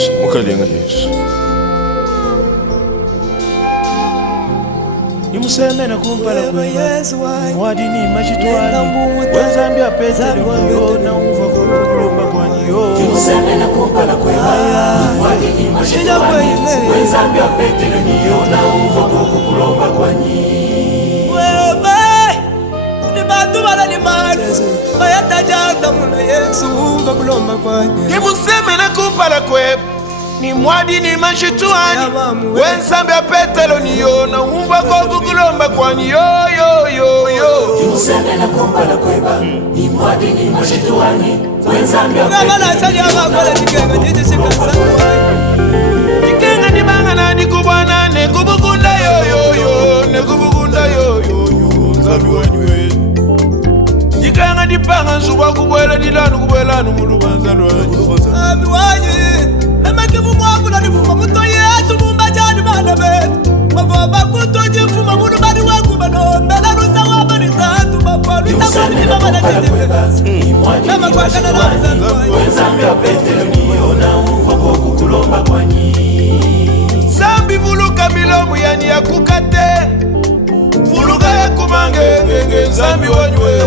Yesu, mukalenga Yesu. Nimuseme na kumpala kweba mwadi ni machitwani wenzambia Petero niyo na umva kulomba kwa niyo. Nimuseme na kumpala kweba mwadi ni machitwani wenzambia Petero niyo na umva kulomba kwa niyo. Wewe ni bantu bala ni mali bayatajanda muna Yesu umva kulomba kwa niyo. Nimuseme na kumpala kweba ni mwadi ni machitwani wenzambia Petero niyo na umva kulomba kwa niyo. Nimuseme na kumpala kweba ni mwadi ni machitwani wenzambia Nikenga ni banga na nikubwana nekubukunda yo nekubukunda yo nzambi wanywe. Nikenga ni banga nsuba kubwela dilanu kubwela numulubanza lwanyu. Nzambi wanywe emekivu mwavula nifuma muto yetu mumba jani bana betu mavoma kutoji mfuma munu bani wangu banombela nusa wabani tatu mapwa lutakuni mama na tete nama kwa kana na mzambi wanywe. wenzambia Petero niyo na umva kulomba kwa niyo. Zambi vuluka milomu yani ya kukate vuluka ya kumangenge nzambi wanywe.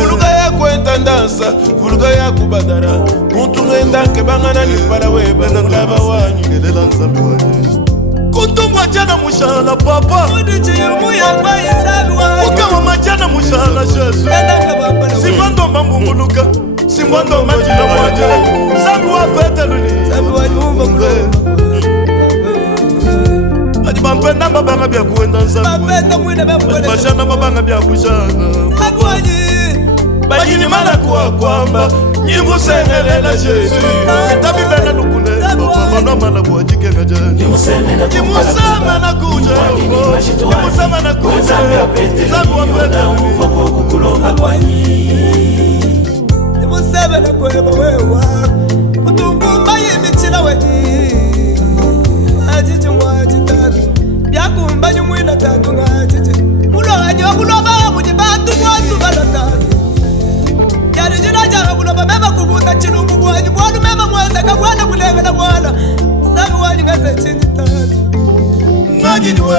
Vuluka ya kwenta ndansa vuluka ya kubadara muntu ngendanke bangana nipala weba mulaba wanyu. Kutumbwa jana mushala papa ukawa majana mushala Yesu Simwando mbambunguluka Simwando majina mwaje Zambi wa Petero ni Adi bampenda mbabanga bya kuenda Zambi Bashana mbabanga bya kushana Bajini mana kuwa kwamba Nyingu sengelela Yesu Tabi bena nukune Bapa mano mana kuwa jikenga jani Nimuseme na Nimuseme na kuja Nimuseme na kuja Zambi wa Petero ni kulomba kwa niyo. Nimuseme na kweba wewa kutumbumba yimichila weni ajiji mwaji tatu byakumba nyumwina tatu ngajiji mulohanyo kuloba muje bantu mwasu bala tatu yari jina jara kuloba mema kubuta chilumbu bwanyu bwanu mema mwazaka bwana kulenga na bwana sabi wanyu ngase chini tatu Ngajijwe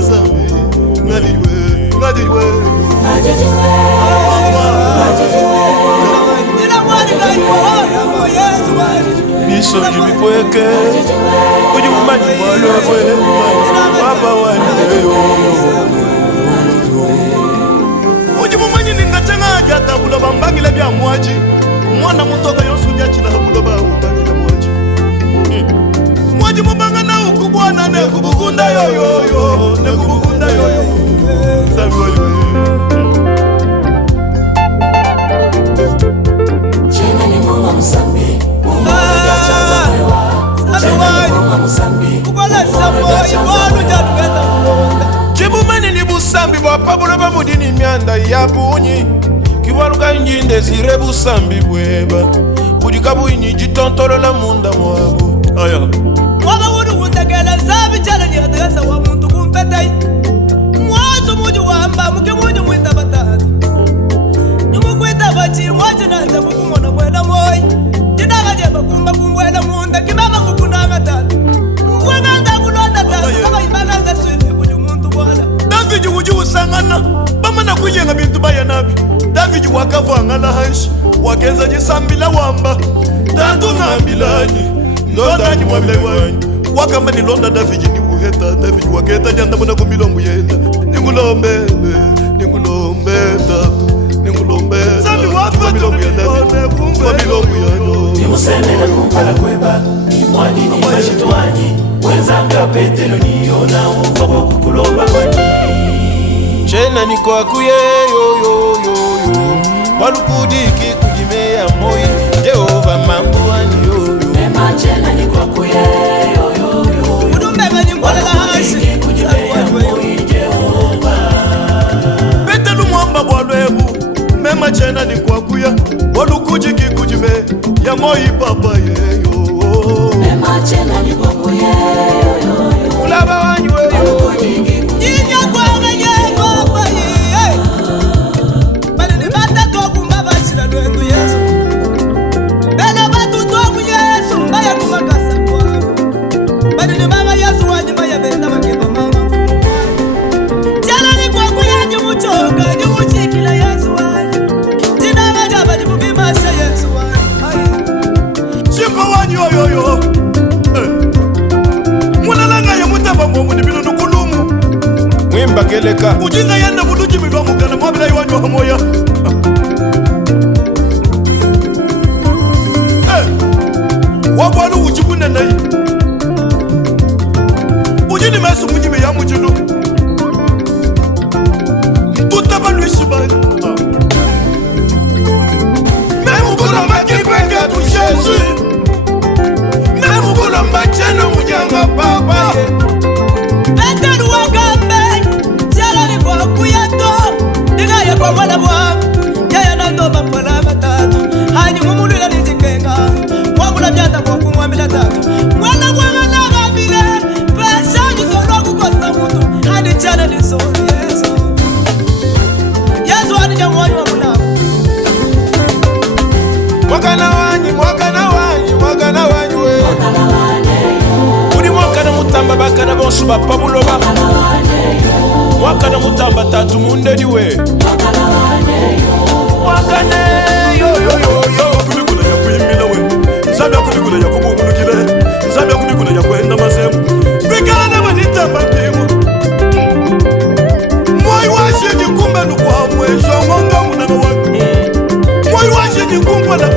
Zambi Ngajijwe nila mwani ganyu waona mo Yesu wani Biso jibikweke ujimumanyi mwalwebwe papa wanyu. Ujimumanyi ningatanga ajata buloba mbangile bya mwaji mwana mutoka yosuja chila buloba ubangile mwaji Mwaji mubanga na ukubwana nekubukunda yoyoyo nekubukunda yoyo Zambi wanywe Chena ni mama msambi Mungu alijachanza mwewa. Chena ni mama msambi ukola samoyi bwanu jatugenda kulonda Chibumani ni busambi bwa pabula bamudini myanda ya bunyi kiwaluka njinde zire busambi bweba budika buyini jitontolola munda mwabo. Aya waba wunu utegela sabi chala ni adresa wa muntu kumpetai mwazu muji wamba muke muji mwita batatu nyumu kwita bachi mwaji naza mukumona mwela moi jinaga jeba kumba kumbwela munda kibaba kukunanga tatu mwaganda kulonda tatu kama ibaga za suivi kuju muntu bwana David wuji usangana bamana kuyenga bintu baya nabi David wakavangala hanshi wakenza jisambila wamba Tantu ngambilani Ndonda ni mwabile wanyu Wakamba ni londa David ni uheta David waketa janda muna kumilongu yenda Ningulombe tatu Ningulombe Zambi wafete kumilongu yano Nimuseme na kumpala kweba ni mwadi ni machitwani wenzambia Petero niyo na umva kulomba kwa niyo. Chena ni kwa kuye yo walukudiki kujimea moi Jehova mambo wani yo. Mema chena ni kwa kuye udumbe mwenye mkolela hashi kujimea moi Jehova. Petero mwamba bwalwebu Mema chena ni kwa kuya Walukujiki kujime ya moi papa yeyo Mema chena ni kwa kuye Ulaba wanyu yo Jinya kwa yengo kwa ye bali ni batatu kumba bashira lwetu Yesu meleka ujinga yenda buduji milwa mukana mwabila iwanyu wa moya wabwalu ujibune nayi ujini mesu mujime ya mujilu mtutaba nuishi bani Memu kulomba kipenge tu Jésus Memu kulomba cheno mujanga papa Petelu wakambe Chalali kwa kuyato Diga ya kwa mwana mwa Yaya nando mapala matatu Hanyi mumulula nijikenga Wamula mjanda kwa kumwamila tatu Mwana mwana nagabile Pesha nisolo kukosa mutu Hani chana nisolo Yesu Yesu hadi jamwani wa mulamu Mwakana wanyi, mwakana wanyi, mwakana wanyi we Uri mwakana mutamba bakana bonsu bapabuloba Mwakana mutamba tatu mundedi we Mwakane yo yo yo yo Kulikula ya kuimbila we Nzambi ya kulikula ya kubungulukile Nzambi ya kulikula ya kuenda mazemu Kwikala na manitamba mpimu Mwai washe jikumba nukwa mwe Shwa mwanga munana wako Mwai washe jikumba na